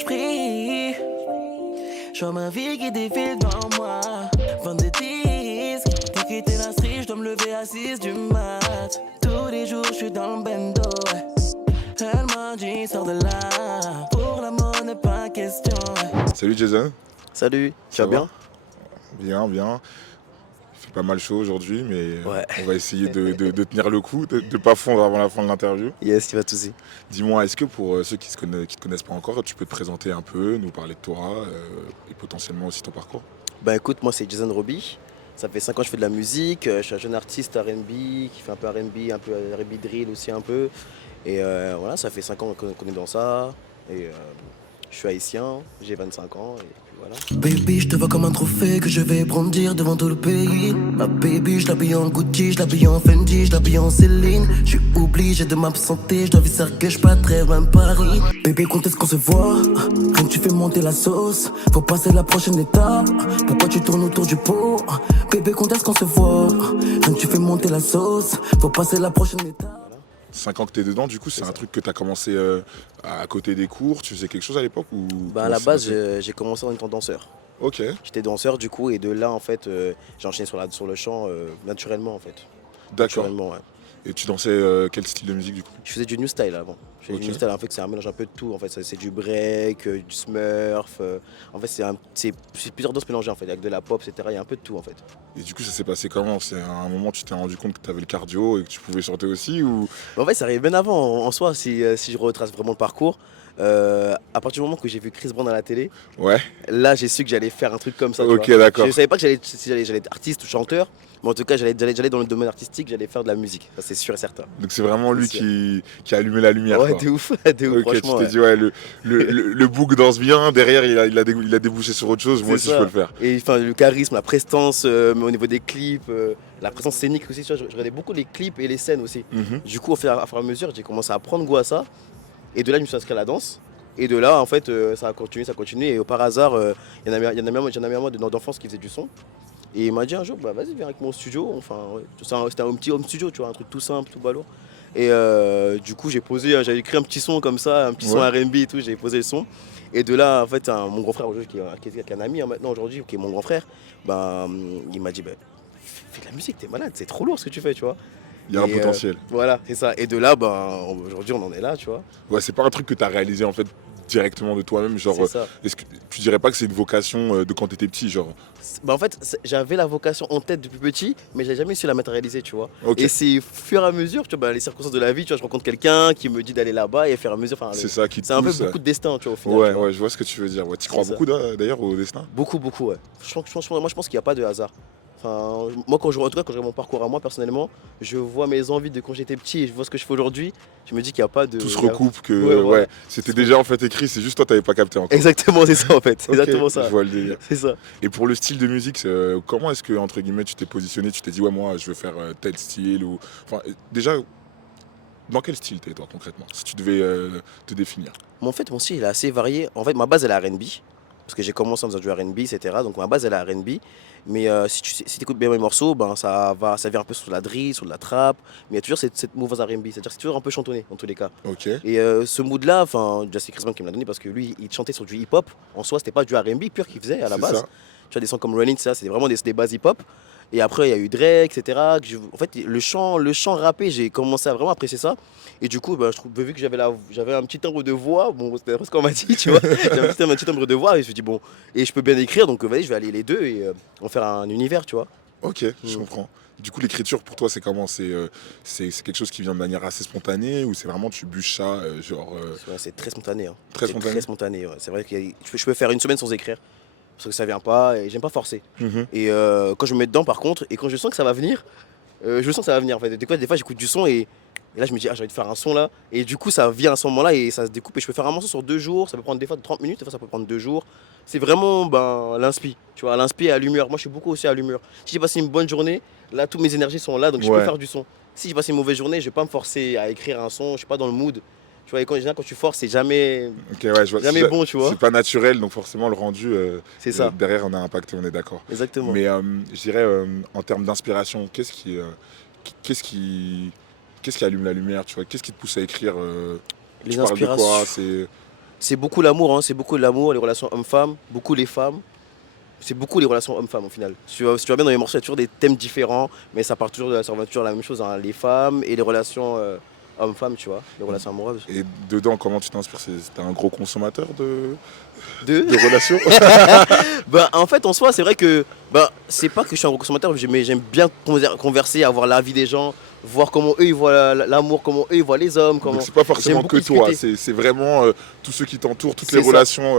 J'prie, je vois ma vie qui défile devant moi. Vendre des disques, t'écriter la street, j'dois me lever à 6 du mat. Tous les jours, j'suis dans le bendo, ouais. Elle m'a dit, sors de là. Pour l'amour n'est pas question, ouais. Salut Jason. Salut, tu vas bien? Bien, bien. Il fait pas mal chaud aujourd'hui, mais Ouais. on va essayer de tenir le coup, de ne pas fondre avant la fin de l'interview. Yes, il va tous y. Dis-moi, est-ce que pour ceux qui ne te connaissent pas encore, tu peux te présenter un peu, nous parler de toi et potentiellement aussi ton parcours? Bah écoute, moi c'est Jason Roby. Ça fait 5 ans que je fais de la musique. Je suis un jeune artiste R&B qui fait un peu R&B, un peu R&B drill aussi un peu. Et voilà, ça fait 5 ans qu'on est dans ça. Et je suis haïtien, j'ai 25 ans et puis voilà. Baby, je te vois comme un trophée que je vais brandir devant tout le pays. Ma baby, je l'habille en Gucci, je l'habille en Fendi, je l'habille en Céline. Je suis obligé de m'absenter, je dois viser que je battrai même Paris. Baby, quand est-ce qu'on se voit? Rien que tu fais monter la sauce, faut passer la prochaine étape. Pourquoi tu tournes autour du pot? Baby, quand est-ce qu'on se voit? Rien que tu fais monter la sauce, faut passer la prochaine étape. 5 ans que tu es dedans, du coup, c'est un truc que tu as commencé à côté des cours. Tu faisais quelque chose à l'époque ou Bah à la base, j'ai commencé en étant danseur. Ok, J'étais danseur du coup et de là en fait, j'ai enchaîné sur le chant naturellement en fait. d'accord. Naturellement, ouais. Et tu dansais quel style de musique du coup? Je faisais du new style avant. Je faisais Ok. du new style, en fait, c'est un mélange un peu de tout. En fait, c'est du break, du smurf. En fait, c'est plusieurs danses mélangées en fait, avec de la pop, etc. Il y a un peu de tout en fait. Et du coup, ça s'est passé comment? C'est à un moment tu t'es rendu compte que tu avais le cardio et que tu pouvais chanter aussi ou... Mais en fait, ça arrive bien avant en soi, si je retrace vraiment le parcours. À partir du moment que j'ai vu Chris Brown à la télé, Ouais, là j'ai su que j'allais faire un truc comme ça. tu ok, vois. d'accord. Je savais pas que j'allais être artiste ou chanteur, mais en tout cas j'allais dans le domaine artistique, j'allais faire de la musique. Ça, c'est sûr et certain. Donc c'est vraiment lui C'est sûr. qui a allumé la lumière. Ouais, Quoi. de ouf, de ouf, Ok, franchement. tu t'es Ouais. dit, ouais, le bouc danse bien, derrière il a débouché sur autre chose, moi aussi C'est je ça. peux le faire. Et enfin, le charisme, la prestance, mais au niveau des clips, la présence scénique aussi. Tu vois, je regardais beaucoup les clips et les scènes aussi. Mhm. Du coup, au fur et à mesure, j'ai commencé à prendre goût à ça. Et de là, je me suis inscrit à la danse. Et de là, en fait, ça a continué, ça a continué. Et par hasard, il y en avait un moi d'enfance qui faisait du son. Et il m'a dit un jour, bah vas-y, viens avec moi au studio. Enfin, ouais. C'était un petit home studio, tu vois, un truc tout simple, tout ballot. Et du coup, j'avais écrit un petit son comme ça, un petit son Ouais. R&B et tout, j'ai posé le son. Et de là, en fait, mon grand frère, aujourd'hui, qui est un ami maintenant aujourd'hui, qui est mon grand frère, bah, il m'a dit, bah, fais de la musique, t'es malade, c'est trop lourd ce que tu fais, tu vois. Il y a un Et, potentiel. voilà, c'est ça. Et de là, bah, aujourd'hui, on en est là, tu vois. Ouais, c'est pas un truc que tu as réalisé en fait directement de toi-même, genre, C'est ça. est-ce que tu dirais pas que c'est une vocation de quand tu étais petit, genre? Bah en fait, j'avais la vocation en tête depuis petit, mais j'ai jamais su la matérialiser, tu vois. Ok. Et c'est au fur et à mesure, tu vois, bah, les circonstances de la vie, tu vois, je rencontre quelqu'un qui me dit d'aller là-bas et au fur et à mesure, enfin, C'est ça qui te c'est un peu pousse. beaucoup de destin, tu vois, au final. Ouais, tu vois. ouais, je vois ce que tu veux dire. Ouais, tu crois C'est ça. beaucoup d'ailleurs au destin? Beaucoup, beaucoup, ouais. Moi, je pense qu'il n'y a pas de hasard. Enfin, moi, en tout cas, quand je regarde mon parcours à moi, personnellement, je vois mes envies de quand j'étais petit et je vois ce que je fais aujourd'hui. Je me dis qu'il n'y a pas de. Tout se recoupe, que Ouais, voilà. c'était déjà en fait écrit, c'est juste toi t'avais pas capté encore. Exactement, c'est ça en fait. C'est Ok, exactement ça. je vois le délire. C'est ça. Et pour le style de musique, comment est-ce que entre guillemets tu t'es positionné? Tu t'es dit ouais moi je veux faire tel style ou enfin déjà dans quel style t'es toi concrètement si tu devais te définir? Mais en fait, mon style il est assez varié. En fait, ma base elle est R&B. Parce que j'ai commencé en faisant du R&B, etc. Donc ma base elle est R&B. Mais si tu écoutes bien mes morceaux, ben, ça vient un peu sur de la drill, sur de la trap. Mais il y a toujours cette mouvance R&B. C'est-à-dire que c'est toujours un peu chantonné dans tous les cas. Ok. Et ce mood-là, enfin, déjà c'est Chris Brown qui me l'a donné parce que lui, il chantait sur du hip-hop. En soi, c'était pas du R&B pur qu'il faisait à la C'est base. ça. Tu vois, des sons comme Running, ça, c'était vraiment des bases hip-hop. Et après, il y a eu Drake, etc. En fait, le chant rappé, j'ai commencé à vraiment apprécier ça. Et du coup, bah, vu que j'avais un petit timbre de voix, bon, c'était après ce qu'on m'a dit, tu vois. J'avais un petit timbre de voix et je me suis dit, bon, et je peux bien écrire, donc vas-y, je vais aller les deux et en faire un univers, tu vois. Ok, je comprends. Du coup l'écriture pour toi c'est comment? C'est quelque chose qui vient de manière assez spontanée ou c'est vraiment tu bûches ça genre Ouais, c'est très spontané. Hein. Très C'est spontané? très spontané, ouais. C'est vrai que je peux faire une semaine sans écrire. Parce que ça vient pas et j'aime pas forcer. Mhm. Et quand je me mets dedans par contre, et quand je sens que ça va venir, je sens que ça va venir en fait. Des fois j'écoute du son et là je me dis, ah j'ai envie de faire un son là. Et du coup ça vient à ce moment-là et ça se découpe et je peux faire un morceau sur 2 jours. Ça peut prendre des fois 30 minutes, des fois ça peut prendre 2 jours. C'est vraiment l'inspi, tu vois, l'inspi et à l'humeur. Moi je suis beaucoup aussi à l'humeur. Si j'ai passé une bonne journée, là toutes mes énergies sont là donc je peux Ouais. faire du son. Si j'ai passé une mauvaise journée, je vais pas me forcer à écrire un son, je suis pas dans le mood. Tu vois, et quand tu forces, c'est jamais Ok, ouais, je vois. jamais bon, tu vois. C'est pas naturel donc forcément le rendu C'est ça, derrière on a impacté, on est d'accord. exactement. Mais je dirais en termes d'inspiration, qu'est-ce qui allume la lumière, tu vois? Qu'est-ce qui te pousse à écrire Les Tu parles de inspirations. quoi? C'est beaucoup l'amour, hein, c'est beaucoup l'amour, les relations hommes-femmes, beaucoup les femmes. C'est beaucoup les relations hommes-femmes au final. Si tu vois bien dans les morceaux, il y a toujours des thèmes différents, mais ça part toujours de ça revient toujours à la même chose, hein, les femmes et les relations hommes-femmes, tu vois, les relations amoureuses. Et dedans, comment tu t'inspires? T'es un gros consommateur Deux. de relations? Bah, en fait, en soi, c'est vrai que bah, c'est pas que je suis un gros consommateur, mais j'aime bien converser, avoir l'avis des gens, voir comment eux ils voient l'amour, comment eux ils voient les hommes. Comment... Donc c'est pas forcément J'aime beaucoup que toi, discuter. c'est vraiment tous ceux qui t'entourent, toutes C'est les ça. relations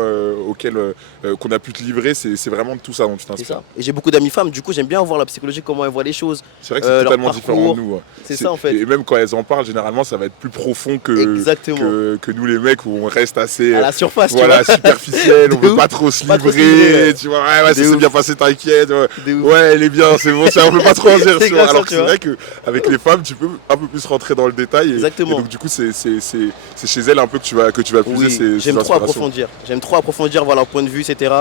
auxquelles qu'on a pu te livrer, c'est vraiment de tout ça dont tu C'est t'inspires. ça. Et j'ai beaucoup d'amis femmes, du coup, j'aime bien voir la psychologie, comment elles voient les choses. C'est vrai que c'est Leur totalement parcours. différent de nous. Ouais. C'est ça en fait. Et même quand elles en parlent, généralement, ça va être plus profond Exactement. que nous les mecs où on reste assez À la surface, voilà, tu vois. superficiel, on De veut ouf. pas trop se Pas trop se livrer, livrer, ouais. tu vois, ouais, ça De s'est ouf. bien passé, t'inquiète. Ouais. De ouf. Ouais, elle est bien, c'est bon, ça, on peut pas trop en dire. C'est tu vois. grave ça, Alors que tu c'est vois. vrai qu'avec les femmes, tu peux un peu plus rentrer dans le détail. Exactement. Et donc, du coup, c'est chez elles un peu que tu vas puiser Oui, ces j'aime trop inspirations. approfondir. J'aime trop approfondir, voir leur point de vue, etc.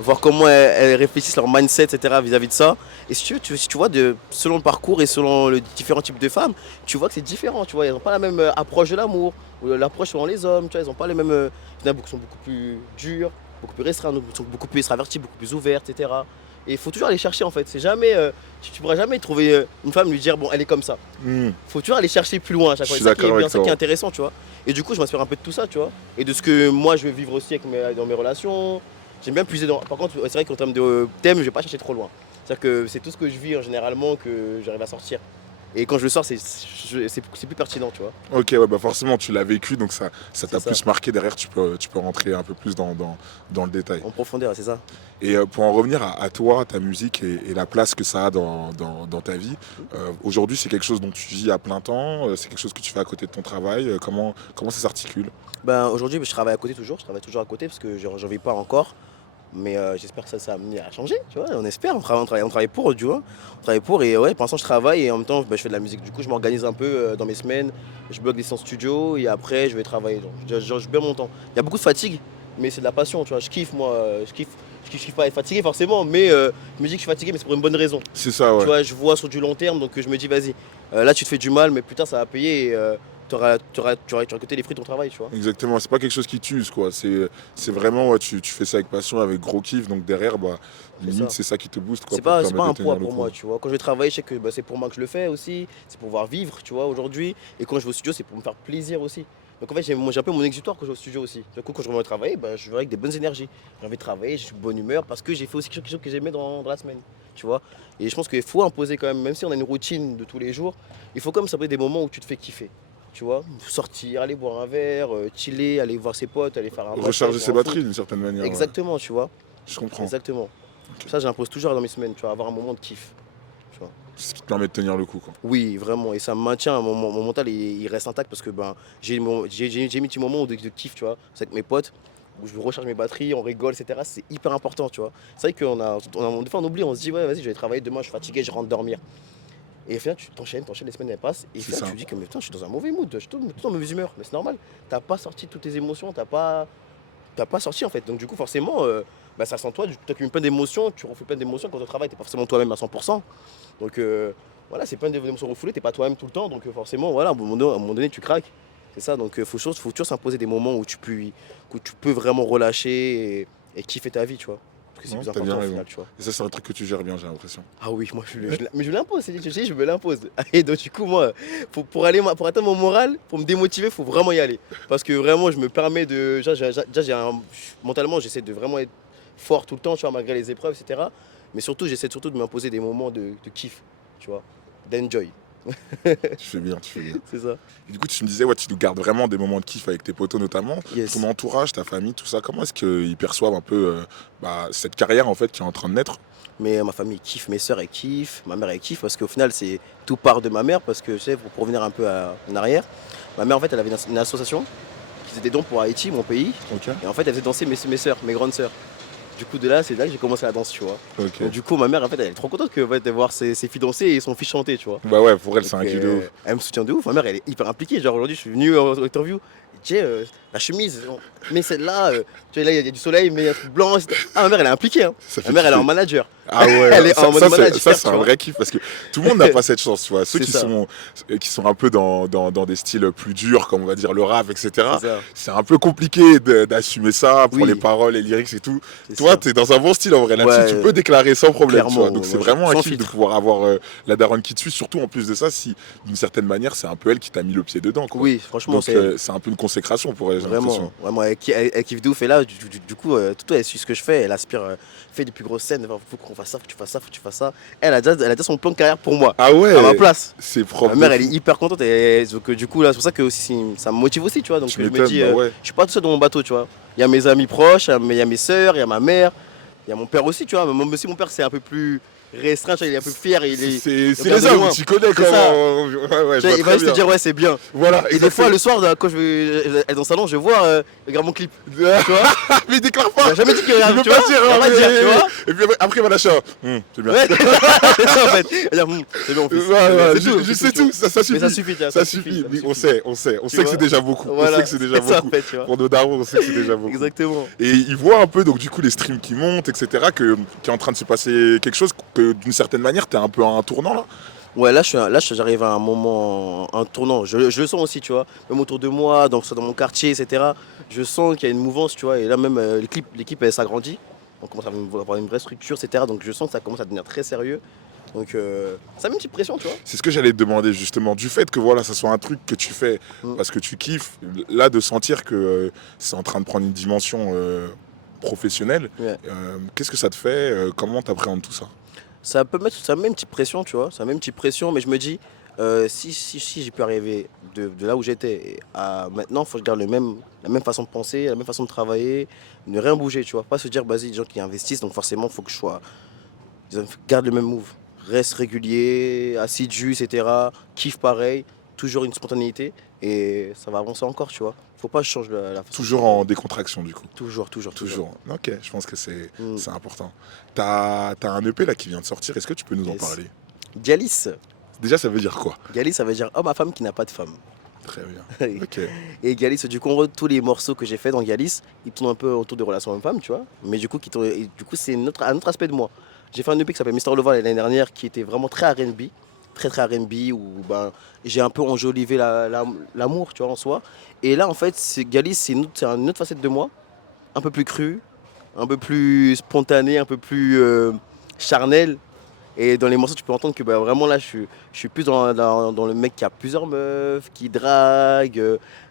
Voir comment elles réfléchissent, leur mindset, etc. vis-à-vis de ça. Et si tu vois, selon le parcours et selon les différents types de femmes, tu vois que c'est différent. Tu vois, elles n'ont pas la même approche de l'amour, ou l'approche selon les hommes. Tu vois, elles n'ont pas les mêmes. Il y en a beaucoup qui sont beaucoup plus dures, beaucoup plus restreintes, d'autres qui sont beaucoup plus extraverties, beaucoup plus ouvertes, etc. Et il faut toujours aller chercher en fait. C'est jamais, tu pourras jamais trouver une femme lui dire bon, elle est comme ça. Hmm. Faut toujours aller chercher plus loin à chaque Je fois. suis C'est ça qui d'accord est bien, avec ça qui est toi. intéressant, tu vois. Et du coup, je m'inspire un peu de tout ça, tu vois. Et de ce que moi, je veux vivre aussi dans mes relations. J'aime bien puiser dans. Par contre, c'est vrai qu'en termes de thème, je vais pas chercher trop loin. C'est-à-dire que c'est tout ce que je vis généralement que j'arrive à sortir. Et quand je le sors, c'est plus pertinent, tu vois. Ok, ouais, bah forcément, tu l'as vécu, donc ça t'a ça. plus marqué. Derrière, tu peux rentrer un peu plus dans le détail. En profondeur, c'est ça. Et pour en revenir à toi, ta musique et la place que ça a dans ta vie, aujourd'hui, c'est quelque chose dont tu vis à plein temps, c'est quelque chose que tu fais à côté de ton travail. Comment ça s'articule? Ben, aujourd'hui, je travaille à côté toujours. Je travaille toujours à côté parce que j'en vis pas encore. Mais j'espère que ça va amener à changer, tu vois. On espère, on travaille pour, tu vois. On travaille pour et ouais, pour l'instant je travaille et en même temps je fais de la musique. Du coup, je m'organise un peu dans mes semaines. Je bloque des séances studio et après je vais travailler. Donc, je perds mon temps. Il y a beaucoup de fatigue, mais c'est de la passion, tu vois. Je kiffe, moi. Je kiffe pas être fatigué forcément, mais je me dis que je suis fatigué, mais c'est pour une bonne raison. C'est ça, ouais. Tu vois, je vois sur du long terme, donc je me dis, vas-y, là tu te fais du mal, mais plus tard ça va payer et tu auras récolté les fruits de ton travail, tu vois. Exactement, c'est pas quelque chose qui t'use, quoi. C'est vraiment, ouais, tu fais ça avec passion, avec gros kiff, donc derrière, bah, limite, c'est ça qui te booste, quoi. C'est pour te pas permettre un de tenir poids le pour coup. moi, tu vois. Quand je vais travailler, je sais que c'est pour moi que je le fais aussi, c'est pour pouvoir vivre, tu vois, aujourd'hui. Et quand je vais au studio, c'est pour me faire plaisir aussi. Donc en fait, j'ai un peu mon exutoire quand je vais au studio aussi. Du coup, quand je reviens travailler, je vais avec des bonnes énergies. J'ai envie de travailler, je suis de bonne humeur parce que j'ai fait aussi quelque chose que j'aimais dans la semaine, tu vois. Et je pense qu'il faut imposer quand même si on a une routine de tous les jours, il faut quand même s'imposer des moments où tu te fais kiffer. Tu vois, sortir, aller boire un verre, chiller, aller voir ses potes, aller faire un match, Recharger faire ses un batteries foot. d'une certaine manière. Ouais. Exactement, tu vois. Je comprends. Exactement. Ok. Ça, j'impose toujours dans mes semaines, tu vois, avoir un moment de kiff. Tu vois. C'est ce qui te permet de tenir le coup, quoi. Oui, vraiment, et ça me maintient, mon mental il reste intact parce que j'ai mes petits moments de kiff, tu vois, c'est avec mes potes, où je recharge mes batteries, on rigole, etc. C'est hyper important, tu vois. C'est vrai des fois on oublie, on se dit, ouais, vas-y, je vais travailler demain, je suis fatigué, je rentre dormir. Et au final, tu t'enchaînes, les semaines elles passent, et au C'est final, ça. tu te dis que mais, putain, je suis dans un mauvais mood, je suis tout dans mauvaise humeur, mais c'est normal, t'as pas sorti toutes tes émotions, t'as pas sorti en fait. Donc du coup, forcément, ça sent toi, tu accumules plein d'émotions, tu refais plein d'émotions quand tu travailles, t'es pas forcément toi-même à 100%. Donc voilà, c'est plein d'émotions refoulées, t'es pas toi-même tout le temps, donc forcément, voilà, à un moment donné, tu craques. C'est ça, donc faut toujours s'imposer des moments où tu peux vraiment relâcher et kiffer ta vie, tu vois. Parce que c'est Non, plus t'as bien important au raison. final, tu vois. Et ça, c'est un truc que tu gères bien, j'ai l'impression. Ah oui, moi mais je l'impose, je me l'impose. Et donc du coup, moi, pour atteindre mon moral, pour me démotiver, il faut vraiment y aller. Parce que vraiment, je me permets de. Mentalement, j'essaie de vraiment être fort tout le temps, tu vois, malgré les épreuves, etc. Mais surtout, j'essaie surtout de m'imposer des moments de kiff, tu vois, d'enjoy. Tu fais bien, tu fais bien. C'est ça. Et du coup, tu me disais, ouais, tu nous gardes vraiment des moments de kiff avec tes potos notamment. Yes. Ton entourage, ta famille, tout ça, comment est-ce qu'ils perçoivent un peu cette carrière en fait qui est en train de naître? Mais ma famille kiffe, mes soeurs elles kiffent, ma mère elle kiffe parce qu'au final c'est tout part de ma mère parce que tu sais, pour revenir un peu en arrière, ma mère en fait elle avait une association qui faisait des dons pour Haïti, mon pays, Ok. et en fait elle faisait danser mes soeurs, mes grandes soeurs. Du coup de là c'est là que j'ai commencé la danse, tu vois. Ok. Donc, du coup ma mère en fait elle est trop contente de voir ses filles danser et son fils chanter, tu vois. Bah ouais, pour elle, c'est un Donc, kiff de ouf. elle me soutient de ouf, ma mère elle est hyper impliquée, genre aujourd'hui je suis venu en interview Jay, la chemise, mais celle-là, tu vois, là, il y a du soleil, mais il y a un truc blanc. Ah, ma mère, elle est impliquée. Hein. Ça fait Ma mère, elle est en kiffer. manager. Ah ouais, Elle est en mode manager. ça, c'est tu un vois. vrai kiff parce que tout le monde n'a pas cette chance, tu vois. Ceux C'est qui ça. sont un peu dans des styles plus durs, comme on va dire le rap, etc., C'est ça. c'est un peu compliqué d'assumer ça pour Oui. les paroles, les lyrics et tout. C'est Toi, ça. tu es dans un bon style en vrai là-dessus, Ouais, tu peux déclarer sans problème, tu clairement, vois. Donc c'est ouais, vraiment un sans kiff de filtre. pouvoir avoir la daronne qui te suit, surtout en plus de ça, si d'une certaine manière, c'est un peu elle qui t'a mis le pied dedans, quoi. Oui, franchement, Donc c'est. c'est un peu une consécration pour elle, j'ai l'impression. Vraiment, elle kiffe de ouf. Et là, du coup, tout elle suit ce que je fais. Elle aspire, fait des plus grosses scènes. Faut qu'on fasse ça, faut que tu fasses ça, faut que tu fasses ça. Elle a déjà son plan de carrière pour moi, Ah ouais, à ma place. c'est propre. Ma mère, de elle fou. est hyper contente. Et donc, du coup, là, c'est pour ça que aussi, ça me motive aussi, tu vois. Donc, Tu je me m'étonnes, dis, bah ouais. je suis pas tout seul dans mon bateau, tu vois. Il y a mes amis proches, il y a mes sœurs, il y a ma mère, il y a mon père aussi, tu vois. Même si mon père, c'est un peu plus restreint, tu vois, il est un peu fier. C'est regarde les de hommes, loin. tu connais C'est comment. ça. Ouais, ouais, je Tu vois, vois il va très juste te bien. dire, ouais, c'est bien. Voilà, Et des fois, le soir, quand je vais être dans le salon, je vois, regarde mon clip. Tu vois. Mais il déclare Il pas. a jamais dit qu'il Il regarde, veut tu pas vois. dire, Il va pas mais- dire, tu vois. Et puis après, il va lâcher un. C'est bien. Ouais, c'est ça en fait. Il va dire, c'est bon, fils. Ouais, ouais, C'est tout, je c'est sais tout. tout, ça suffit. Mais ça suffit, tiens, Ça suffit. Mais on sait Tu que c'est vois. déjà beaucoup. On Voilà, sait que c'est déjà ça, en beaucoup. fait, tu vois. Pour nos darons, on sait que c'est déjà beaucoup. Exactement. Et ils voient un peu, donc du coup, les streams qui montent, etc., qu'il est en train de se passer quelque chose, que d'une certaine manière, t'es un peu à un tournant là. Ouais, là, j'arrive à un moment, un tournant. Je le sens aussi, tu vois. Même autour de moi, donc, soit dans mon quartier, etc. Je sens qu'il y a une mouvance, tu vois. Et là, même, l'équipe, elle s'agrandit. On commence à avoir une vraie structure, etc. Donc, je sens que ça commence à devenir très sérieux. Donc, ça met une petite pression, tu vois. C'est ce que j'allais te demander justement, du fait que voilà, ça soit un truc que tu fais parce que tu kiffes, là de sentir que c'est en train de prendre une dimension professionnelle, Ouais. qu'est-ce que ça te fait comment t'appréhendes tout ça? Ça met une petite pression, tu vois. Ça met une petite pression, mais je me dis, si j'ai pu arriver de là où j'étais à maintenant, il faut que je garde la même façon de penser, la même façon de travailler, ne rien bouger, tu vois. Pas se dire, vas-y, des gens qui investissent, donc forcément, il faut que je sois. Garde le même move. Reste régulier, assidu, etc. Kiffe pareil, toujours une spontanéité, et ça va avancer encore, tu vois. Faut pas que je change la façon. Toujours en décontraction du coup. Toujours. Toujours. Ok, je pense que c'est Mm. c'est important. T'as un EP là qui vient de sortir, est-ce que tu peux nous en Yes. parler? Galice. Déjà, ça veut dire quoi? Galice, ça veut dire homme à femme qui n'a pas de femme. Très bien. Ok. Et Galice, du coup, en gros, tous les morceaux que j'ai fait dans Galice, ils tournent un peu autour des relations hommes-femmes, tu vois. Mais du coup, c'est un autre aspect de moi. J'ai fait un EP qui s'appelle Mister Lover l'année dernière, qui était vraiment très R&B, très R&B, où ben, j'ai un peu enjolivé l'amour, tu vois, en soi. Et là, en fait, Galice, c'est une autre facette de moi, un peu plus crue, un peu plus spontanée, un peu plus charnelle. Et dans les morceaux, tu peux entendre que bah, vraiment là, je suis plus dans le mec qui a plusieurs meufs, qui drague,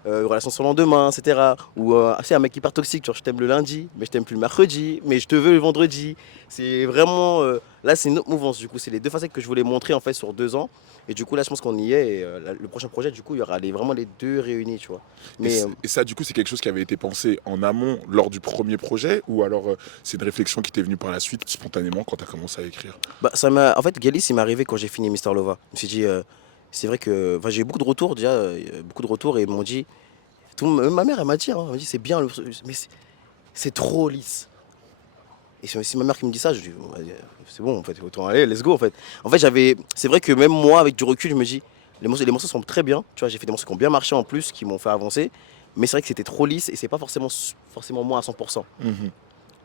relation sur le lendemain, etc. Ou c'est un mec hyper toxique, genre je t'aime le lundi, mais je t'aime plus le mercredi, mais je te veux le vendredi. C'est vraiment. Là, c'est une autre mouvance, du coup. C'est les deux facettes que je voulais montrer en fait sur 2 ans. Et du coup, là, je pense qu'on y est. Et le prochain projet, du coup, il y aura vraiment les deux réunis, tu vois. Mais Et ça, du coup, c'est quelque chose qui avait été pensé en amont lors du premier projet ou alors c'est une réflexion qui t'est venue par la suite spontanément quand t'as commencé à écrire? bah, en fait, Galice, il m'est arrivé quand j'ai fini Mister Lova. Je me suis dit, c'est vrai que j'ai eu beaucoup de retours déjà, beaucoup de retours et ils m'ont dit, même ma mère, elle m'a dit, hein, elle m'a dit c'est bien, mais c'est trop lisse. Et c'est ma mère qui me dit ça, je dis, bon, vas-y, c'est bon en fait, autant aller, let's go en fait. En fait, c'est vrai que même moi, avec du recul, je me dis, les morceaux sont très bien, tu vois, j'ai fait des morceaux qui ont bien marché en plus, qui m'ont fait avancer, mais c'est vrai que c'était trop lisse et c'est pas forcément moi à 100%. Mhm.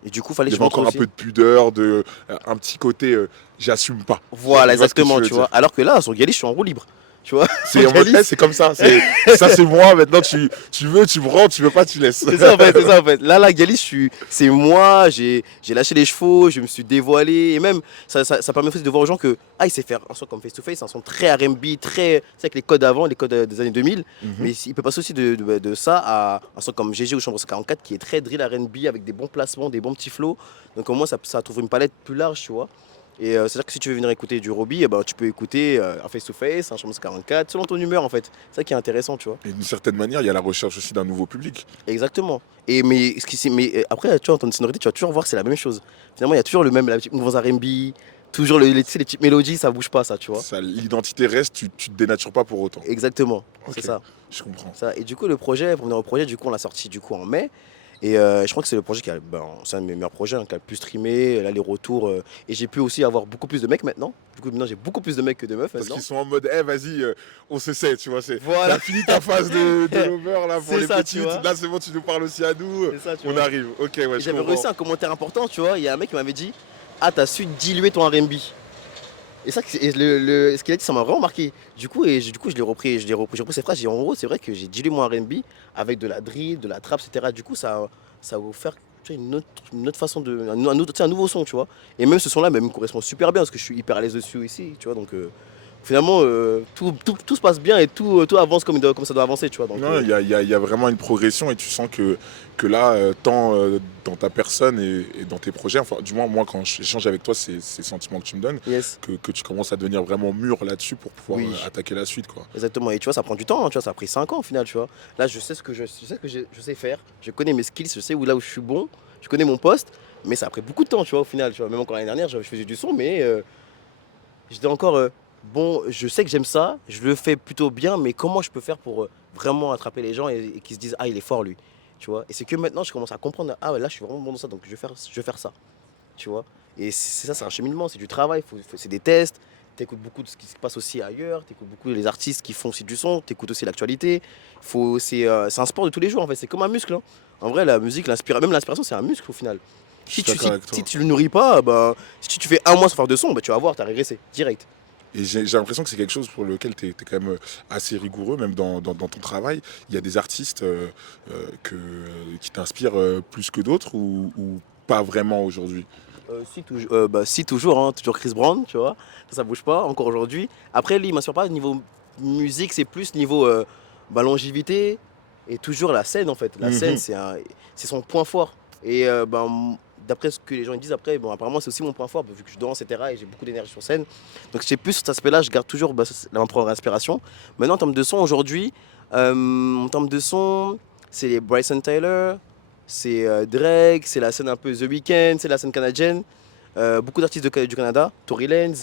Et du coup, fallait Il y que je avait montre encore un aussi. peu de pudeur, un petit côté j'assume pas. Voilà, Je vois ce que exactement, veux tu vois. dire. Alors que là, sur Galice, je suis en roue libre, tu vois. C'est en mode, Galice, c'est comme ça. Ça, c'est moi. Maintenant, tu veux, tu prends, tu veux pas, tu laisses. c'est ça en fait. Là, Galice, c'est moi, j'ai lâché les chevaux, je me suis dévoilé. Et même, ça permet aussi de voir aux gens que, il sait faire un son comme Face to Face, un son très R&B, très, c'est avec les codes avant, les codes des années 2000. Mhm. Mais il peut passer aussi de ça à un son comme GG ou Chambre 44 qui est très drill R&B avec des bons placements, des bons petits flows. Donc au moins, ça trouve une palette plus large, tu vois. Et c'est-à-dire que si tu veux venir écouter du Robbie, tu peux écouter un Face to Face, un Chambre 44, selon ton humeur en fait. C'est ça qui est intéressant, tu vois. Et d'une certaine manière, il y a la recherche aussi d'un nouveau public. Exactement. Mais après, tu vois, en ton sonorité, tu vas toujours voir que c'est la même chose. Finalement, il y a toujours la petite mouvance R&B, toujours tu sais, les petites mélodies, ça bouge pas, ça, tu vois. L'identité reste, tu te dénatures pas pour autant. Exactement, Ok. c'est ça. Je comprends. Ça. Et du coup, pour venir au projet, du coup, on l'a sorti du coup en mai. Et je crois que c'est le projet c'est un de mes meilleurs projets, hein, qui a le plus streamé, là les retours. Et j'ai pu aussi avoir beaucoup plus de mecs maintenant. Du coup, maintenant j'ai beaucoup plus de mecs que de meufs Parce maintenant. qu'ils sont en mode, vas-y, on se sait, tu vois. Voilà. T'as fini ta phase de lover là pour C'est les ça, tu petites. vois. Là, c'est bon, tu nous parles aussi à nous. C'est ça, tu On vois. arrive. Ok, ouais, Et je j'avais comprends. réussi un commentaire important, tu vois. Il y a un mec qui m'avait dit, ah, t'as su diluer ton R&B. Et ça, ce qu'il a dit, ça m'a vraiment marqué. Du coup, je l'ai repris, j'ai repris ces phrases. J'ai dit, en gros, c'est vrai que j'ai dilué mon R&B avec de la drill, de la trap, etc. Du coup, ça va vous faire, tu vois, une autre façon un nouveau son, tu vois. Et même ce son-là, me correspond super bien parce que je suis hyper à l'aise dessus ici, tu vois. Donc, finalement, tout se passe bien et tout avance comme ça doit avancer, tu vois. Donc, Non, il y a vraiment une progression et tu sens que là, tant dans ta personne et dans tes projets, enfin, du moins, moi, quand j'échange avec toi, c'est le sentiment que tu me donnes, yes. que tu commences à devenir vraiment mûr là-dessus pour pouvoir Oui. attaquer la suite, quoi. Exactement, et tu vois, ça prend du temps, hein, tu vois, ça a pris 5 ans au final, tu vois. Là, je sais je sais faire, je connais mes skills, je sais là où je suis bon, je connais mon poste, mais ça a pris beaucoup de temps, tu vois, au final, tu vois. Même encore l'année dernière, je faisais du son, mais j'étais encore, bon, je sais que j'aime ça, je le fais plutôt bien, mais comment je peux faire pour vraiment attraper les gens et qu'ils se disent, ah, il est fort lui, tu vois. Et c'est que maintenant, je commence à comprendre, ah, ouais, là, je suis vraiment bon dans ça, donc je vais faire ça, tu vois. Et c'est ça, c'est un cheminement, c'est du travail, c'est des tests. T'écoutes beaucoup de ce qui se passe aussi ailleurs, t'écoutes beaucoup les artistes qui font aussi du son, t'écoutes aussi l'actualité. C'est un sport de tous les jours en fait, c'est comme un muscle, hein. En vrai, la musique, même l'inspiration, c'est un muscle au final. Je suis d'accord avec toi. Si tu le nourris pas, bah, si tu fais un mois sans faire de son, bah, tu vas voir, t'as régressé direct. Et j'ai l'impression que c'est quelque chose pour lequel tu es quand même assez rigoureux, même dans ton travail. Il y a des artistes qui t'inspirent plus que d'autres ou pas vraiment aujourd'hui? Si, toujours, hein, toujours Chris Brown, tu vois, ça bouge pas encore aujourd'hui. Après, lui, il m'inspire pas niveau musique, c'est plus niveau longévité et toujours la scène en fait. La scène, Mhm. c'est son point fort. Et d'après ce que les gens disent après, bon, apparemment, c'est aussi mon point fort, vu que je danse, etc. Et j'ai beaucoup d'énergie sur scène. Donc, c'est plus sur cet aspect-là, je garde toujours ma propre inspiration. Maintenant, en termes de son, aujourd'hui, en termes de son, c'est les Bryson Tyler, c'est Drake, c'est la scène un peu The Weeknd, c'est la scène canadienne. Beaucoup d'artistes du Canada, Tory Lanez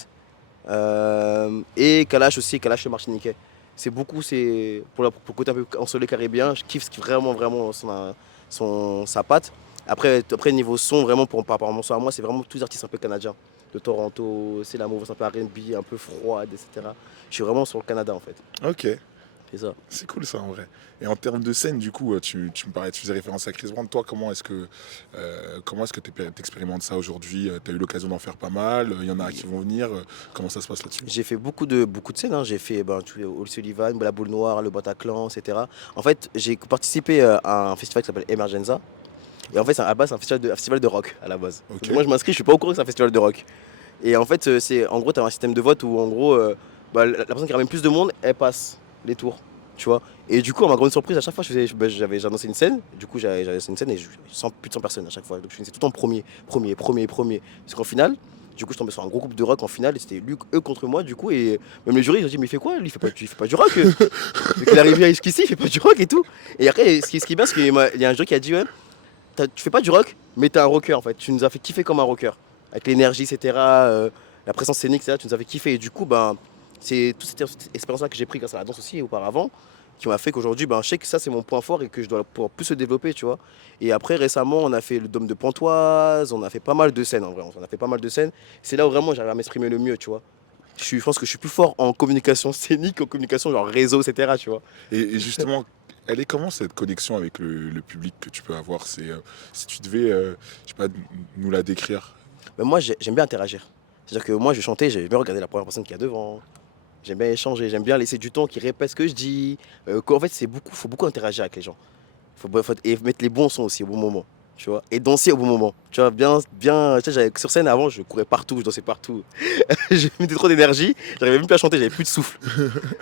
et Kalash aussi, Kalash le Martiniquais. C'est pour le côté un peu ensoleillé caribéen, je kiffe vraiment, vraiment sa patte. Après, niveau son, vraiment, par rapport à mon son à moi, c'est vraiment tous les artistes un peu canadiens. De Toronto, c'est la mouvance un peu R&B, un peu froide, etc. Je suis vraiment sur le Canada en fait. Ok, C'est ça. c'est cool ça en vrai. Et en termes de scène, du coup, tu me parlais, tu faisais référence à Chris Brown. Toi, comment est-ce que tu expérimentes ça aujourd'hui? Tu as eu l'occasion d'en faire pas mal, il y en a qui vont venir. Comment ça se passe là-dessus? J'ai fait beaucoup de scènes, hein. J'ai fait All Sullivan, La Boule Noire, le Bataclan, etc. En fait, j'ai participé à un festival qui s'appelle Emergenza. Et en fait, à la base, c'est un festival de rock à la base. Ok. Donc moi, je m'inscris, je suis pas au courant que c'est un festival de rock. Et en fait, en gros, tu as un système de vote où, en gros, la personne qui ramène plus de monde, elle passe les tours, tu vois. Et du coup, à ma grande surprise, à chaque fois, j'avais annoncé une scène. Du coup, j'avais annoncé une scène et plus de 100 personnes à chaque fois. Donc, je finissais tout le temps premier. Parce qu'en finale, du coup, je tombais sur un gros groupe de rock en finale et c'était eux contre moi, du coup. Et même les jurys, ils ont dit, mais il fait quoi? Lui, il fait pas du rock. Donc, il arrive jusqu'ici, il fait pas du rock et tout. Et après, ce qui est bien, c'est qu'il y a un jury qui a dit, ouais, tu fais pas du rock, mais t'es un rocker en fait. Tu nous as fait kiffer comme un rocker. Avec l'énergie, etc. La présence scénique, etc. Tu nous as fait kiffer. Et du coup, c'est toute cette expérience-là que j'ai pris grâce à la danse aussi auparavant, qui m'a fait qu'aujourd'hui, je sais que ça, c'est mon point fort et que je dois pouvoir plus se développer, tu vois. Et après, récemment, on a fait le Dôme de Pontoise, on a fait pas mal de scènes en vrai. On a fait pas mal de scènes. C'est là où vraiment j'arrive à m'exprimer le mieux, tu vois. Je pense que je suis plus fort en communication scénique qu'en communication genre réseau, etc. Tu vois. Et justement, elle est comment cette connexion avec le public que tu peux avoir? Si tu devais, je sais pas, nous la décrire. Mais moi, j'aime bien interagir. C'est-à-dire que moi, je chantais, j'aime bien regarder la première personne qui est devant. J'aime bien échanger, j'aime bien laisser du temps qui répète ce que je dis. En fait, faut beaucoup interagir avec les gens. Et mettre les bons sons aussi au bon moment, tu vois. Et danser au bon moment, tu vois. Tu sais, sur scène avant, je courais partout, je dansais partout. Je mettais trop d'énergie, j'arrivais même plus à chanter, j'avais plus de souffle.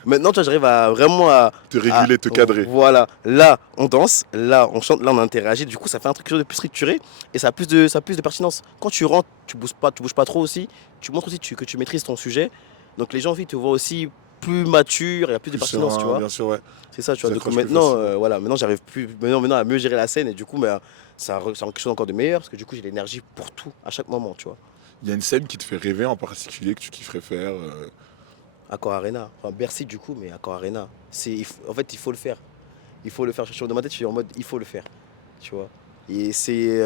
Maintenant, tu vois, j'arrive à vraiment Te réguler, te cadrer. Voilà, là, on danse, là, on chante, là, on interagit. Du coup, ça fait un truc quelque chose de plus structuré et ça a plus de pertinence. Quand tu rentres, tu bouges pas trop aussi. Tu montres aussi que tu maîtrises ton sujet. Donc les gens en fait, te voient aussi plus mature, il y a plus de Plus pertinence, serein, tu vois. bien sûr, ouais. C'est ça, tu vois. Ils Donc accrochent plus maintenant, facilement. voilà, maintenant j'arrive plus maintenant à mieux gérer la scène et du coup, ça rend quelque chose encore de meilleur parce que du coup, j'ai l'énergie pour tout à chaque moment, tu vois. Il y a une scène qui te fait rêver en particulier que tu kifferais faire. Accor Arena, enfin Bercy du coup, mais Accor Arena, en fait, il faut le faire. Il faut le faire. Je suis dans ma tête, je suis en mode, il faut le faire, tu vois. Et c'est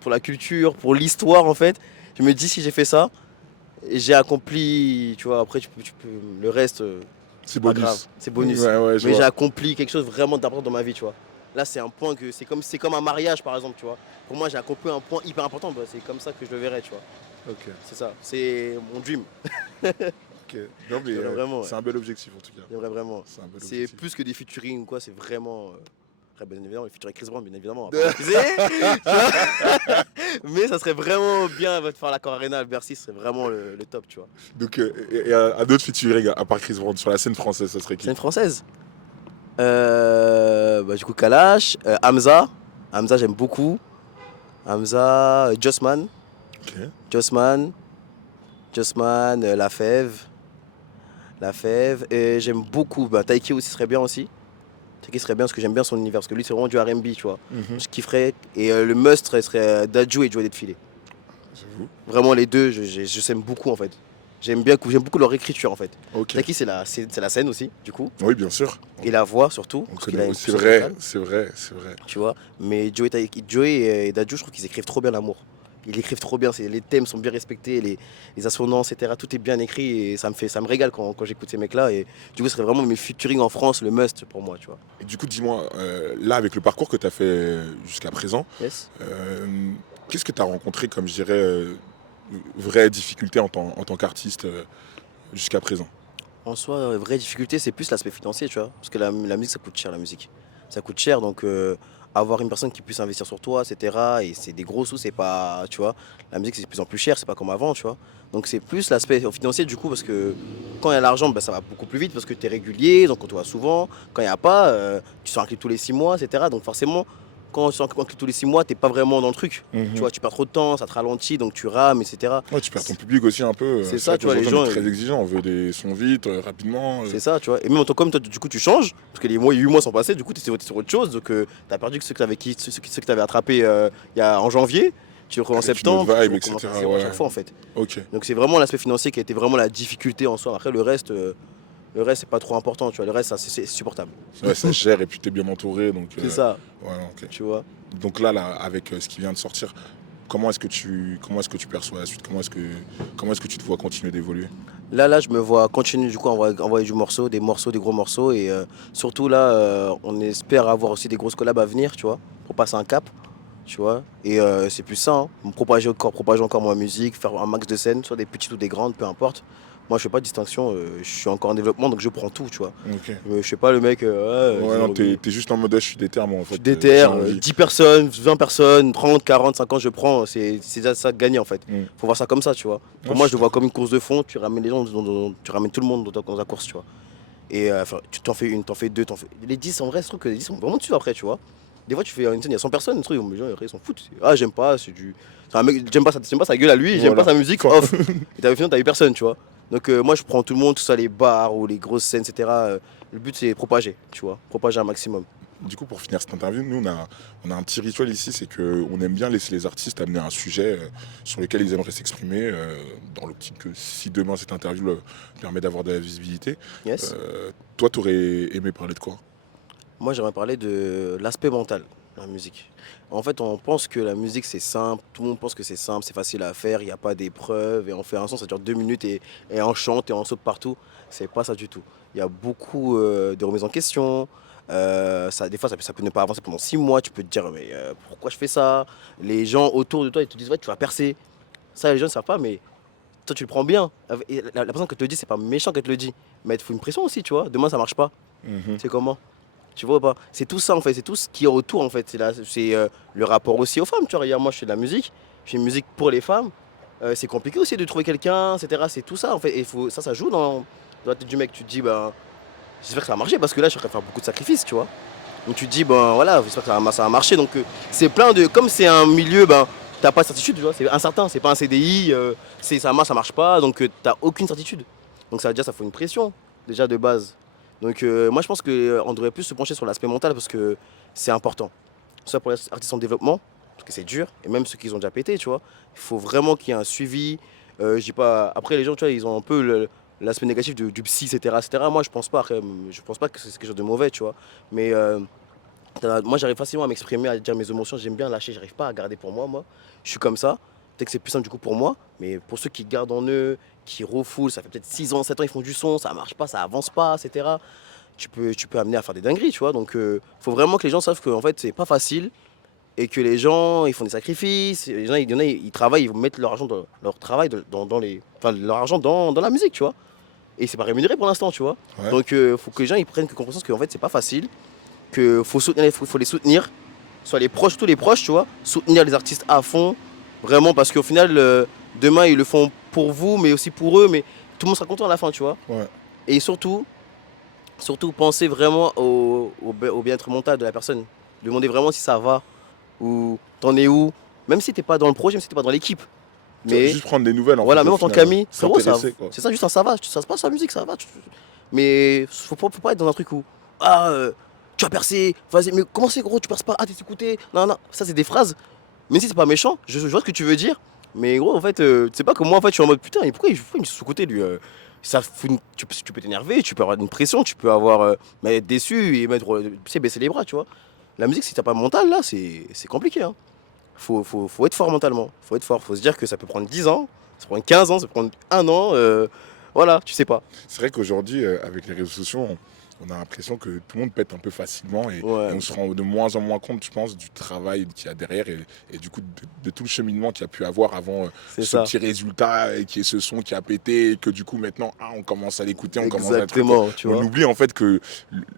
pour la culture, pour l'histoire en fait. Je me dis si j'ai fait ça, j'ai accompli, tu vois, après le reste, C'est pas grave, bonus. c'est bonus. Ouais, je Mais j'ai vois. accompli quelque chose vraiment d'important dans ma vie, tu vois. Là, c'est un point que c'est comme un mariage par exemple, tu vois. Pour moi, j'ai accompli un point hyper important, bah, c'est comme ça que je le verrai, tu vois. Ok, C'est ça, c'est mon dream. ok. Non, mais J'aimerais vraiment, ouais. c'est un bel objectif en tout cas. J'aimerais vraiment. C'est un bel C'est objectif. plus que des featuring ou quoi, c'est vraiment. Après, bien évidemment, les featuring avec Chris Brown, bien évidemment. On va pas refuser, tu vois. Mais ça serait vraiment bien de faire l'accord Arena à Bercy, ce serait vraiment le top, tu vois. Donc, et à d'autres featuring, à part Chris Brown, sur la scène française, ça serait qui? Scène française. Bah, du coup, Kalash, Hamza. Hamza, j'aime beaucoup. Hamza, Jossman. Ok. Jossman. Jossman, La Fève. La Fève. Et j'aime beaucoup. Bah, Taiki aussi serait bien aussi. Taiki serait bien parce que j'aime bien son univers. Parce que lui, c'est vraiment du RB, tu vois. Mhm. Je kifferais. Et le must serait Dadju et Joey Défilé. J'avoue. Vraiment, les deux, je s'aime beaucoup en fait. J'aime beaucoup leur écriture en fait. Ok. Taiki, c'est la scène aussi, du coup. Oui, bien sûr. Et la voix surtout. On parce qu'il connaît. a une C'est puissance vrai, vocale, c'est vrai, c'est vrai. tu vois. Mais Joey et Dadju, je trouve qu'ils écrivent trop bien l'amour. Ils écrivent trop bien, les thèmes sont bien respectés, les assonances, etc. Tout est bien écrit et ça me régale quand j'écoute ces mecs-là. Et du coup, ce serait vraiment mes featuring en France, le must pour moi, tu vois. Et du coup, dis-moi, là, avec le parcours que tu as fait jusqu'à présent, Yes. qu'est-ce que tu as rencontré comme, je dirais, vraie difficulté en tant qu'artiste jusqu'à présent? En soi, vraie difficulté, c'est plus l'aspect financier, tu vois. Parce que la musique, ça coûte cher, la musique. Ça coûte cher, donc avoir une personne qui puisse investir sur toi, etc. Et c'est des gros sous, c'est pas, tu vois. La musique, c'est de plus en plus cher, c'est pas comme avant, tu vois. Donc c'est plus l'aspect financier, du coup, parce que quand il y a l'argent, bah, ça va beaucoup plus vite parce que tu es régulier, donc on te voit souvent. Quand il n'y a pas, tu sors un clip tous les 6 mois, etc. Donc forcément, quand tu sors un clip tous les 6 mois, t'es pas vraiment dans le truc. Mhm. Tu vois, tu perds trop de temps, ça te ralentit, donc tu rames, etc. Ouais, tu perds ton public aussi un peu. C'est C'est ça, vrai tu vois, les qu'aujourd'hui, on est gens, très exigeant. On veut des sons vite, rapidement. C'est ça, tu vois. Et même en tant qu'homme, toi, du coup, tu changes, parce que les 8 mois sont passés, du coup, tu es sur autre chose. Donc, tu as perdu ceux que tu avais attrapés en janvier, tu reprends en Avec une septembre, autre tu vibe, recommences à etc., zéro à ouais. chaque fois, en fait. Ok. Donc, c'est vraiment l'aspect financier qui a été vraiment la difficulté en soi. Après, le reste, c'est pas trop important, tu vois. Le reste, c'est supportable. Ouais, ça se gère et puis t'es bien entouré. Donc, C'est ça, ouais, non, ok. tu vois. Donc là, avec ce qui vient de sortir, comment est-ce que tu perçois la suite? Comment est-ce que tu te vois continuer d'évoluer? Là, je me vois continuer, du coup, envoyer des gros morceaux. Et surtout, là, on espère avoir aussi des grosses collabs à venir, tu vois, pour passer un cap. Tu vois, et c'est plus ça, hein. Propager encore ma musique, faire un max de scènes, soit des petites ou des grandes, peu importe. Moi, je fais pas de distinction, je suis encore en développement, donc je prends tout, tu vois. Ok. Je suis pas le mec, Ouais, non, zéro but. t'es juste en mode, je suis déter, moi, en Je fait. suis J'ai déter, envie. 10 personnes, 20 personnes, 30, 40, 50, je prends, c'est déjà ça de gagner en fait. Mm. Faut voir ça comme ça, tu vois. Pour Ouais, moi, je je le suis vois comme une course de fond, tu ramènes les gens, tu ramènes tout le monde dans la course, tu vois. Et tu t'en fais une, t'en fais deux, t'en fais. Les 10, en vrai, je trouve que les 10 sont vraiment dessus après, tu vois. Des fois, tu fais une scène, il y a 100 personnes, le truc, les gens ils s'en foutent. Ah, j'aime pas, c'est du. C'est un mec, j'aime pas sa gueule à lui, j'aime Voilà. pas sa musique, off. Et t'as eu personne, tu vois. Donc, moi, je prends tout le monde, tout ça, les bars ou les grosses scènes, etc. Le but, c'est propager, tu vois. Propager un maximum. Du coup, pour finir cette interview, nous, on a un petit rituel ici, c'est qu'on aime bien laisser les artistes amener un sujet sur lequel ils aimeraient s'exprimer, dans l'optique que si demain cette interview permet d'avoir de la visibilité. Yes. Toi, t'aurais aimé parler de quoi? Moi, j'aimerais parler de l'aspect mental de la musique. En fait, on pense que la musique, c'est simple. Tout le monde pense que c'est simple, c'est facile à faire, il n'y a pas d'épreuve. Et on fait un son, ça dure 2 minutes et on chante et on saute partout. C'est pas ça du tout. Il y a beaucoup de remises en question. Des fois, ça peut ne pas avancer pendant 6 mois. Tu peux te dire, mais pourquoi je fais ça? Les gens autour de toi, ils te disent, ouais, tu vas percer. Ça, les gens ne savent pas, mais toi, tu le prends bien. Et la personne qui te le dit, c'est pas méchant qu'elle te le dit. Mais il te faut une pression aussi, tu vois. Demain, ça marche pas. Mhm. C'est comment? Tu vois ou pas? C'est tout ça en fait, c'est tout ce qui est autour en fait. C'est le rapport aussi aux femmes. Tu vois, regarde, moi je fais de la musique, je fais une musique pour les femmes. C'est compliqué aussi de trouver quelqu'un, etc. C'est tout ça en fait. Et ça joue dans la tête du mec. Tu te dis, ben, j'espère que ça va marcher parce que là je suis en train de faire beaucoup de sacrifices, tu vois. Donc tu te dis, ben voilà, j'espère que ça va marcher. Donc c'est plein de. Comme c'est un milieu, ben, t'as pas de certitude, tu vois. C'est incertain, c'est pas un CDI, ça marche pas, donc t'as aucune certitude. Donc ça veut dire ça faut une pression, déjà de base. Donc moi je pense qu'on devrait plus se pencher sur l'aspect mental parce que c'est important. Soit pour les artistes en développement, parce que c'est dur, et même ceux qui ont déjà pété, tu vois. Il faut vraiment qu'il y ait un suivi. Je dis pas. Après les gens, tu vois, ils ont un peu l'aspect négatif du psy, etc., etc. Moi je pense pas. Après, je pense pas que c'est quelque chose de mauvais, tu vois. Mais Moi, j'arrive facilement à m'exprimer, à dire mes émotions. J'aime bien lâcher, j'arrive pas à garder pour moi. Je suis comme ça. Peut-être que c'est plus simple du coup pour moi, mais pour ceux qui gardent en eux, qui refoulent, ça fait peut-être 6 ans, 7 ans, ils font du son, ça marche pas, ça avance pas, etc. Tu peux amener à faire des dingueries, tu vois. Donc, faut vraiment que les gens savent que en fait, c'est pas facile et que les gens, ils font des sacrifices. Les gens, il y en a, ils travaillent, ils mettent leur argent dans leur travail, leur argent dans la musique, tu vois. Et c'est pas rémunéré pour l'instant, tu vois. Ouais. Donc, faut que les gens ils prennent conscience qu'en fait, c'est pas facile, que faut les soutenir, soit les proches, tous les proches, tu vois, soutenir les artistes à fond, vraiment, parce qu'au final, demain, ils le font pour vous, mais aussi pour eux, mais tout le monde sera content à la fin, tu vois. Ouais. Et surtout, pensez vraiment au bien-être mental de la personne. Demandez vraiment si ça va, ou t'en es où, même si t'es pas dans le projet, même si t'es pas dans l'équipe. Tu vas Mais juste prendre des nouvelles. voilà, fait, même au en tant final, qu'ami, frérot, s'intéresser, quoi. c'est ça, juste un ça va, ça se passe la musique, ça va. Mais faut pas être dans un truc où, ah, tu as percé, vas-y, mais comment c'est gros, tu perces pas, ah, t'es écouté, non, non, ça c'est des phrases, même si c'est pas méchant, je vois ce que tu veux dire, mais gros, en fait, tu sais pas que moi, en fait, je suis en mode, putain, pourquoi il me sous-côté, lui ça tu peux t'énerver, tu peux avoir une pression, tu peux avoir, être déçu et baisser les bras, tu vois. La musique, si t'as pas mental, là, c'est compliqué, hein. Faut être fort mentalement, faut être fort, faut se dire que ça peut prendre 10 ans, ça peut prendre 15 ans, ça peut prendre 1 an, voilà, tu sais pas. C'est vrai qu'aujourd'hui, avec les réseaux sociaux, on a l'impression que tout le monde pète un peu facilement et Ouais. on se rend de moins en moins compte, je pense, du travail qu'il y a derrière et du coup de tout le cheminement qu'il y a pu avoir avant C'est ce ça. petit résultat et qui est ce son qui a pété et que du coup maintenant on commence à l'écouter, on commence à Exactement, tu on vois. oublie en fait que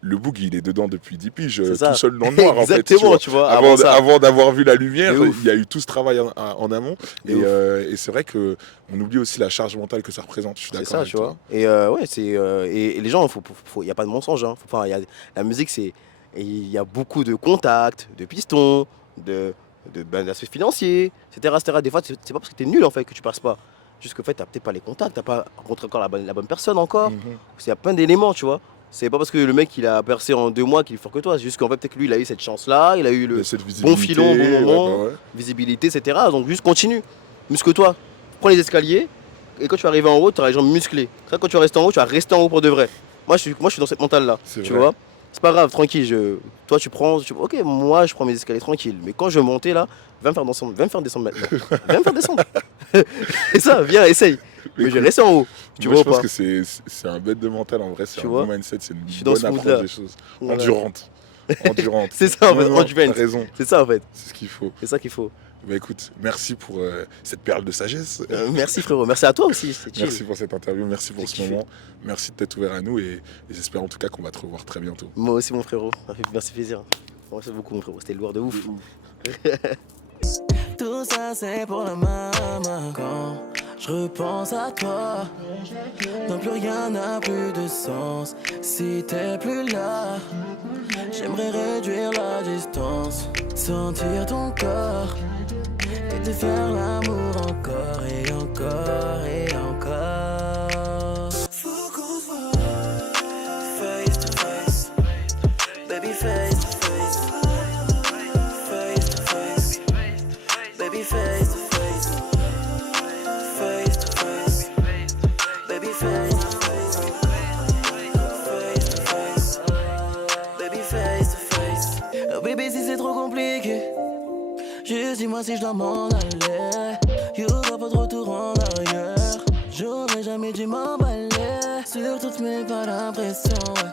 le boug il est dedans depuis 10 piges, C'est ça. tout seul dans le noir en fait. Exactement, tu vois, Avant d'avoir vu la lumière, De ouf. il y a eu tout ce travail en amont De ouf. et c'est vrai qu'on oublie aussi la charge mentale que ça représente, je suis C'est d'accord ça, avec tu toi. vois. Et ouais, et les gens, il n'y a pas de mensonge. Hein. Enfin, la musique, il y a beaucoup de contacts, de pistons, d'aspects financiers, etc. Des fois, c'est pas parce que tu es nul en fait que tu passes pas. Juste qu'en fait, tu n'as peut-être pas les contacts, tu n'as pas rencontré encore la bonne personne encore. Mhm. Il y a plein d'éléments, tu vois. C'est pas parce que le mec il a percé en 2 mois qu'il est fort que toi. C'est juste qu'en fait, peut-être que lui, il a eu cette chance-là, il a eu Il y le a cette bon visibilité, filon, bon moment, bah ouais. visibilité, etc. Donc juste continue. Muscle-toi. Prends les escaliers. Et quand tu vas arriver en haut, tu auras les jambes musclées. Ça, quand tu vas rester en haut, tu vas rester en haut pour de vrai. Moi, je suis dans cette mentale-là. C'est Tu vrai. vois. C'est pas grave, tranquille. Toi, ok, moi, je prends mes escaliers tranquille. Mais quand je vais monter là, va me faire descendre maintenant. Viens me faire descendre. Et ça, viens, essaye. Mais je vais rester en haut. Tu Moi, vois je ou pense pas? que c'est un bête de mental en vrai, c'est Tu un vois, bon mindset, c'est je suis une dans bonne ce approche mood-là. des choses. Voilà. Endurante. C'est ça en fait, Non, endurance. t'as raison, C'est ça en fait. c'est ce qu'il faut. C'est ça qu'il faut. Bah écoute, merci pour cette perle de sagesse. Merci frérot. Merci à toi aussi. C'est chill. Merci pour cette interview, merci pour J'ai ce kiffé. moment. Merci de t'être ouvert à nous et j'espère en tout cas qu'on va te revoir très bientôt. Moi aussi, mon frérot. Ça fait merci plaisir. Merci beaucoup, mon frérot. C'était lourd de ouf. Tout ça c'est pour la maman. Quand je repense à toi, non plus rien n'a plus de sens. Si t'es plus là, j'aimerais réduire la distance, sentir ton corps et te faire l'amour encore et encore et encore. Faut qu'on se voit face to face, baby face to face, face to face, baby face to face, face to face, baby face to face, face to face, baby face to face. Oh baby si c'est trop compliqué, juste dis-moi si je dois m'en aller. Y'aura pas de retour en arrière. J'aurais jamais dû m'emballer. Sur toutes mes pas d'impression, ouais.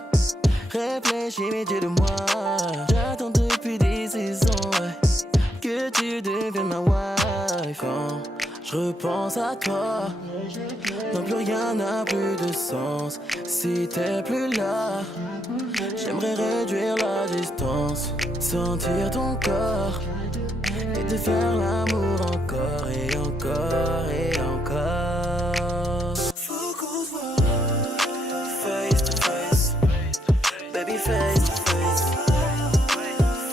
Réfléchis mais dis-le-moi. J'attends depuis des saisons, ouais, que tu deviennes ma wife. Quand je repense à toi, non plus rien n'a plus de sens. Si t'es plus là, j'aimerais réduire la distance, sentir ton corps et te faire l'amour encore et encore et encore. Faut qu'on se voit face to face, baby face to face,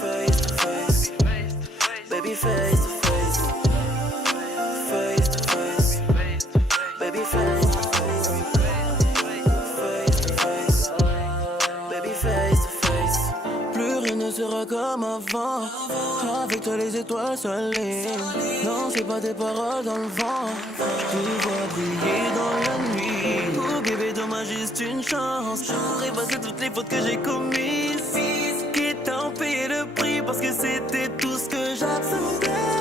face to face, baby face to face, face to face, baby face to face, face to face, baby face to face. Plus rien ne sera comme avant. Avec toi les étoiles s'alignent. Non, c'est pas des paroles dans le vent. Tu vois briller dans la nuit. Oh bébé, donne-moi juste une chance. Je pourrais passer toutes les fautes que j'ai commises. Quitte à en payer le le prix parce que c'était tout ce que j'attendais.